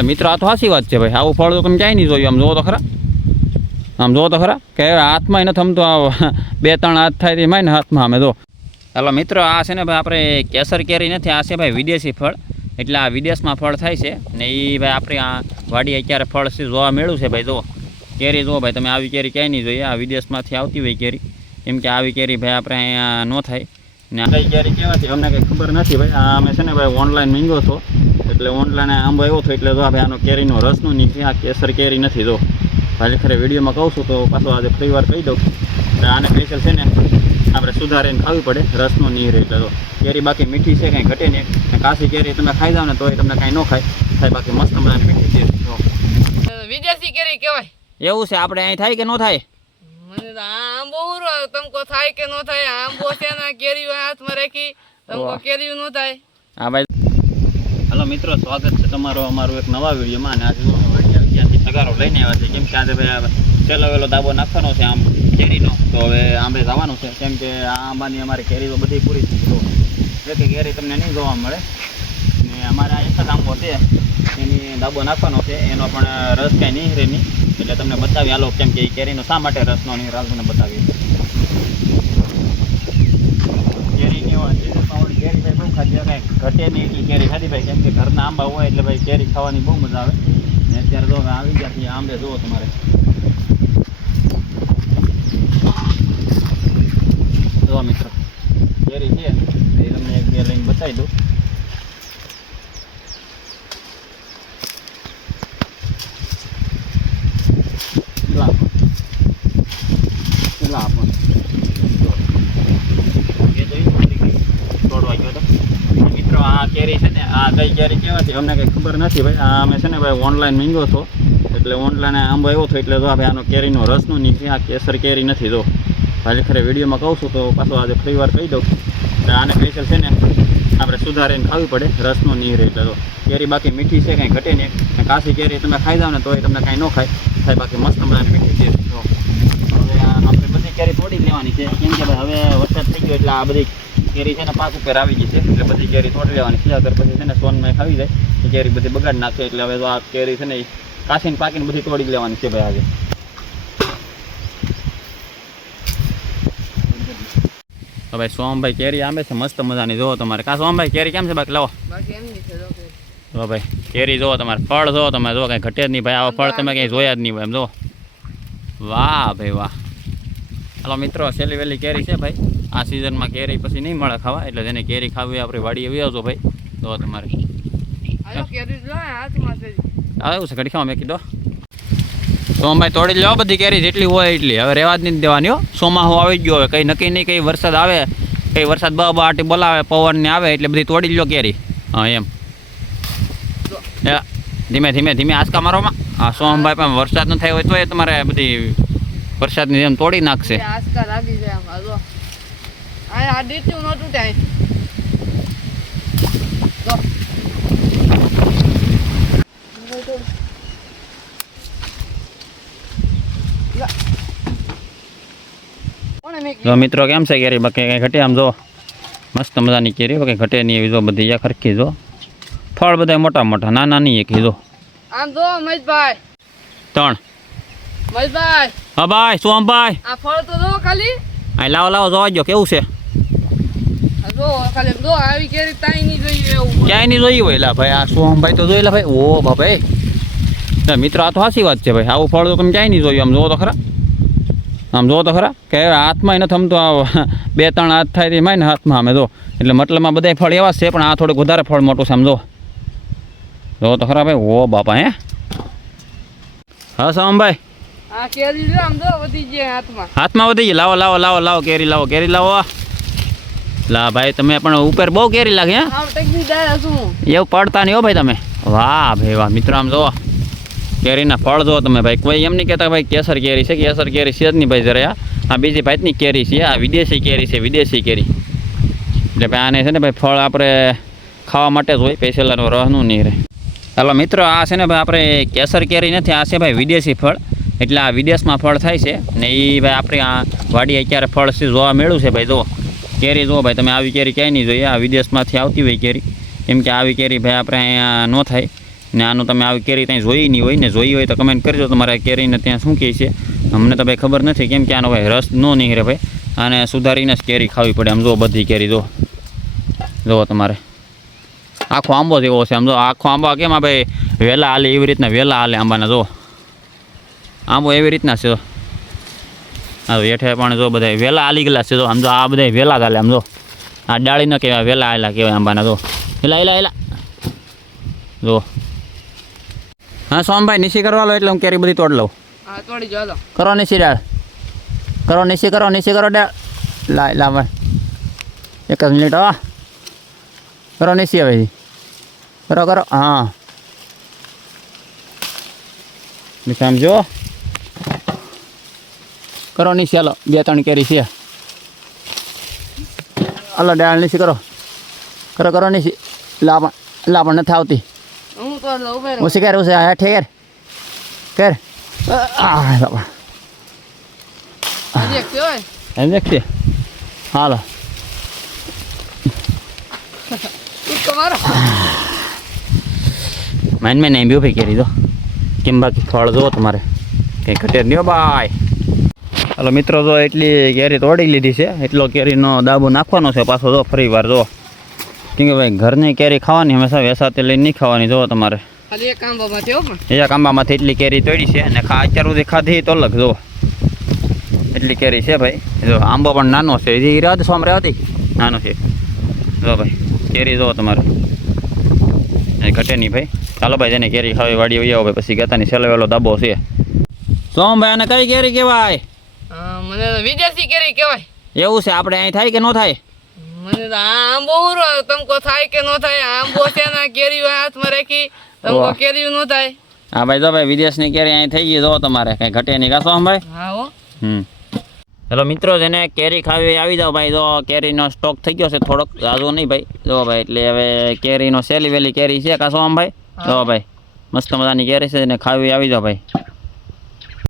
મિત્રો આ તો સાચી વાત છે ભાઈ, આવું ફળ તો તમે ક્યાંય નહીં જોયું. આમ જોવો તો ખરા, આમ જોવો તો ખરા કે હાથમાં નથી થમતો. બે ત્રણ હાથ થાય તે માય ને હાથમાં અમે જો. હાલો મિત્રો, આ છે ને ભાઈ આપણે કેસર કેરી નથી, આ છે ભાઈ વિદેશી ફળ. એટલે આ વિદેશમાં ફળ થાય છે ને એ ભાઈ આપણે આ વાડી અત્યારે ફળ જોવા મળ્યું છે ભાઈ. જો કેરી જુઓ ભાઈ તમે, આવી કેરી ક્યાંય નહીં જોઈએ. આ વિદેશમાંથી આવતી હોય કેરી, એમ કે આવી કેરી ભાઈ આપણે અહીંયા ન થાય. ને કઈ કેરી કહેવાથી અમને કંઈ ખબર નથી ભાઈ. આ અમે છે ને ભાઈ ઓનલાઈન માંગ્યો હતો, એટલે ઓનલાઈન આંબો આવ્યો હતો, એટલે જો ભાઈ આનો કેરીનો રસનું નીકળી. આ કેસર કેરી નથી. જો ભાઈ ખરે વિડીયોમાં કહું છું તો પાછો આજે ફરી વાર કહી દઉં. આને સ્પેશિયલ છે ને આપણે સુધારીને ખાવી પડે, રસનો નહીં રહે. એટલે તો કેરી બાકી મીઠી છે, કાંઈ ઘટે નહીં. કાશી કેરી તમે ખાઈ જાવ ને તો એ તમને કાંઈ ન થાય બાકી મસ્ત મજાની મીઠી છે. વિદેશી કેરી કહેવાય એવું છે? આપણે અહીં થાય કે ન થાય? મને તો આંબો તમકો થાય કે ન થાય. આંબો છે ને કેરી હાથમાં રાખી તમકો કેરી ન થાય. હા ભાઈ. હલો મિત્રો, સ્વાગત છે તમારો અમારું એક નવા વિડીયોમાં. અને આજે ત્યાંથી તગારો લઈને આવ્યા છે, કેમ કે આજે ભાઈ છેલ્લો વેલો દાબો નાખવાનો છે આમ કેરીનો. તો હવે આંબે જવાનું છે, કેમ કે આ આંબાની અમારી કેરી તો બધી પૂરી થઈ ગઈ. એકે કેરી તમને નહીં જોવા મળે. ને અમારે આ એક જ આંબો છે, એની દાબો નાખવાનો છે. એનો પણ રસ કાંઈ નહીં રહે નહીં. એટલે તમને બતાવી હાલો, કેમ કે એ કેરીનો શા માટે રસનો નહીં રાસ તમને બતાવી. કેરીની કેરી ભાઈ બહુ ખાધી, કાંઈ ઘટે નહીં એટલી કેરી ખાધી ભાઈ. કેમ કે ઘરના આંબા હોય એટલે ભાઈ કેરી ખાવાની બહુ મજા આવે. ને અત્યારે જો આવી ગયા છીએ આંબે. જુઓ તમારે જો મિત્રો કેરી છે એ તમને એક બે લઈને બતાવી દઉં. મિત્રો આ કેરી છે ને, આ કઈ કેરી કહેવાથી અમને કંઈ ખબર નથી ભાઈ. આ અમે છે ને ભાઈ ઓનલાઈન માંગ્યો હતો, એટલે ઓનલાઈન આંબો આવ્યો હતો, એટલે જો ભાઈ આનો કેરીનો રસનું નીકળી. આ કેસર કેરી નથી. જો ભાઈ ખરે વિડીયોમાં કહું છું તો પાછો આજે ફરી વાર કહી દઉં. આને સ્પેશિયલ છે ને આપણે સુધારીને ખાવી પડે, રસનો નહીં રહે. એટલે તો કેરી બાકી મીઠી છે, કાંઈ ઘટે નહીં. કાશી કેરી તમે ખાઈ જાવ ને તો એ તમને કાંઈ ન થાય બાકી મસ્ત મજાની મીઠી છે. તો હવે આપણે બધી કેરી તોડી લેવાની છે, કેમ કે ભાઈ હવે વરસાદ થઈ ગયો એટલે આ બધી કેરી છે ને પાક ઉપર આવી ગઈ છે. એટલે બધી કેરી તોડી લેવાની છે. અગર પછી છે ને સોનમાં ખાવી જાય એ કેરી બધી બગાડ નાખે. એટલે હવે તો આ કેરી છે ને એ કાશીને પાકીને બધી તોડી લેવાની છે ભાઈ આજે. તો ભાઈ સોમભાઈ કેરી આંબે છે મસ્ત મજાની. જોવો તમારે. કા સોમભાઈ કેરી કેમ છે બાકી? લાવો. જો ભાઈ કેરી જોવો તમારે, ફળ જોવો તમે. જો કાંઈ ઘટે જ નહીં ભાઈ. આવા ફળ તમે કંઈ જોયા જ નહીં હોય એમ. જો વાહ ભાઈ વાહ. હાલો મિત્રો, છેલ્લી વહેલી કેરી છે ભાઈ. આ સિઝનમાં કેરી પછી નહીં મળે ખાવા, એટલે જેને કેરી ખાવી આપણી વાડીએ આવી આવજો ભાઈ. જો તમારે આવ્યું છે ઘડી ખાવા મેં કીધો. સોમભાઈ તોડી લો બધી કેરી જેટલી હોય એટલી. હવે રહેવા જ નહીં દેવાની હો. સોમાહો આવી ગયો હવે, કંઈ નક્કી નહીં. કંઈ વરસાદ આવે, કંઈ વરસાદ બહાટી બોલાવે, પવન ને આવે એટલે બધી તોડી લો કેરી. હા એમ ધીમે ધીમે ધીમે આંચકા મારોમાં. હા સોમભાઈ પણ વરસાદ ન થાય હોય તો એ તમારે બધી વરસાદની જેમ તોડી નાખશે. જો મિત્રો કેમ છે કેરી બાકી કંઈ ઘટે? આમ જો મસ્ત મજાની કેરી, કંઈ ઘટે નહીં એવી. જો બધી યા ખરખી. જો ફળ બધા મોટા મોટા, નાના નહીં એક. જો આમ જો મહેશભાઈ ત્રણ. મહેશભાઈ હા ભાઈ સોમભાઈ, આ ફળ તો જો ખાલી. આ લાવો લાવો જોવા જો કેવું છે. જો ખાલી જો આવી કેરી તાઈ નહીં જોઈએ એવું. ક્યાંય નહીં જોઈ હોય. લા ભાઈ આ સોમભાઈ તો જોયેલા ભાઈ. ઓ બાપા મિત્રો આ તો સાચી વાત છે ભાઈ. આવું ફળ તો તમે ક્યાંય નહીં જોયું. આમ જોવો તો ખરા, આમ જોવો તો ખરા કે હાથમાં નથી થમતો. બે ત્રણ હાથ થાય તે માય ને હાથમાં અમે જો. એટલે મતલબમાં બધા ફળ એવા છે, પણ આ થોડુંક વધારે ફળ મોટું છે. આમ જો તો ખરા ભાઈ. ઓ બાપા હે. હા સોમભાઈ આ કેરી લ્યો આમ જો વધી જાય હાથમાં. હાથમાં વધી ગઈ. લાવો લાવો લાવો લાવો કેરી લાવો, કેરી લાવો. લા ભાઈ તમે પણ ઉપર બહુ કેરી લાગે. હે એવું પડતા નહીં હો ભાઈ તમે. વાહ ભાઈ વાહ. મિત્રો આમ જો કેરીના ફળ જો તમે ભાઈ. કોઈ એમ નહીં કહેતા ભાઈ કેસર કેરી છે. કેસર કેરી છે જ નહીં ભાઈ જરા. આ બીજી ભાતની કેરી છે. આ વિદેશી કેરી છે, વિદેશી કેરી. એટલે ભાઈ આને છે ને ભાઈ ફળ આપણે ખાવા માટે જ હોય, સ્પેશિયલ રહનું નહીં રહે. હાલો મિત્રો, આ છે ને ભાઈ આપણે કેસર કેરી નથી, આ છે ભાઈ વિદેશી ફળ. એટલે આ વિદેશમાં ફળ થાય છે ને એ ભાઈ આપણે આ વાડી અત્યારે ફળ જોવા મળ્યું છે ભાઈ. જો કેરી જુઓ ભાઈ તમે, આવી કેરી ક્યાંય નહીં જોઈએ. આ વિદેશમાંથી આવતી હોય કેરી, કેમ કે આવી કેરી ભાઈ આપણે અહીંયા ન થાય. ને આનું તમે આવી કેરી ત્યાં જોઈ નહીં હોય ને જોઈ હોય તો કમેન્ટ કરજો તમારે આ કેરીને ત્યાં શું કહે છે. અમને તો ભાઈ ખબર નથી કેમ કે આનો ભાઈ રસ ન નીકળે ભાઈ, આને સુધારીને જ કેરી ખાવી પડે. આમ જો બધી કેરી જો તમારે આખો આંબો જેવો છે. આમ જો આખો આંબો કેમ આ ભાઈ વહેલા હાલે એવી રીતના વહેલા હાલે આંબાના. જો આંબો એવી રીતના છે. હા હેઠે પણ જો બધા વહેલા હાલી ગયેલા છે. જો આમ જો આ બધા વહેલા જ હાલે. આમ જો આ ડાળી ન કહેવાય, વહેલા હાલા કહેવાય આંબાના. જો હેલા જો. હા સોમભાઈ નીસી કરવા લો એટલે હું કેરી બધી તોડ લઉં. હા તોડી જો હાલો. કરો નીસી ડાળ, કરો નીસી કરો ડાળ. લાવ એક જ મિનિટ. હા કરો નીસી હવે કરો. હા સમજો કરો નીસી. હાલો 2-3 કેરી છે. હાલો ડાળ નીસી કરો નીસી. લા પણ નથી આવતી. હું તો ઉભે રહું. ઓછી કર હેઠે કર. હજી એક છે ઓય. એમ દેખતી. હાલો તું મારો મેં નહીં બી ભાઈ કેરી દો કેમ બાકી ફળ જો તમારે કંઈ ઘટે નહીં બાય. હાલો મિત્રો જો એટલી કેરી તોડી લીધી છે. એટલો કેરીનો દાબો નાખવાનો છે પાછો. જો ફરી વાર જો કેમ કે ભાઈ ઘરની કેરી ખાવાની હંમેશા વેસાતે લઈને નહીં ખાવાની. જો તમારે ખાલી એક આંબામાં છે પણ એક આંબામાંથી એટલી કેરી તોડી છે અને અત્યાર સુધી ખાધી તો અલગ. જો એટલી કેરી છે ભાઈ. જો આંબો પણ નાનો છે. હજી રાત સોમ રહેવાથી નાનો છે. જો ભાઈ કેરી જો તમારે ઘટે નહીં ભાઈ. ચાલો ભાઈ જેને કેરી ખાવી વાડી આવી આવો ભાઈ. પછી ગેતાની સેલવેલો દાબો છે. સોમભાઈ અને કઈ કેરી કહેવાય? મને તો વિદેશી કેરી કહેવાય. એવું છે? આપણે અહીં થાય કે ન થાય? મને તો આ આંબો ઉરો તમકો થાય કે નો થાય. આંબો છે ને કેરી હાથમાં રાખી તમકો વાહ. કેરી નો થાય. હા ભાઈ જો ભાઈ વિદેશની કેરી અહીં થઈ ગઈ. જો તમારે કંઈ ઘટે નહીં કાશો ભાઈ. હા હો. ચલો મિત્રો જેને કેરી ખાવી આવી જાઓ ભાઈ. જો કેરીનો સ્ટોક થઈ ગયો છે થોડોક, ઝાઝો નહીં ભાઈ. જો ભાઈ એટલે હવે કેરીનો સેલી વેલી કેરી છે કાશો ભાઈ. જો ભાઈ મસ્ત મજાની કેરી છે ને ખાવી આવી જાઓ ભાઈ.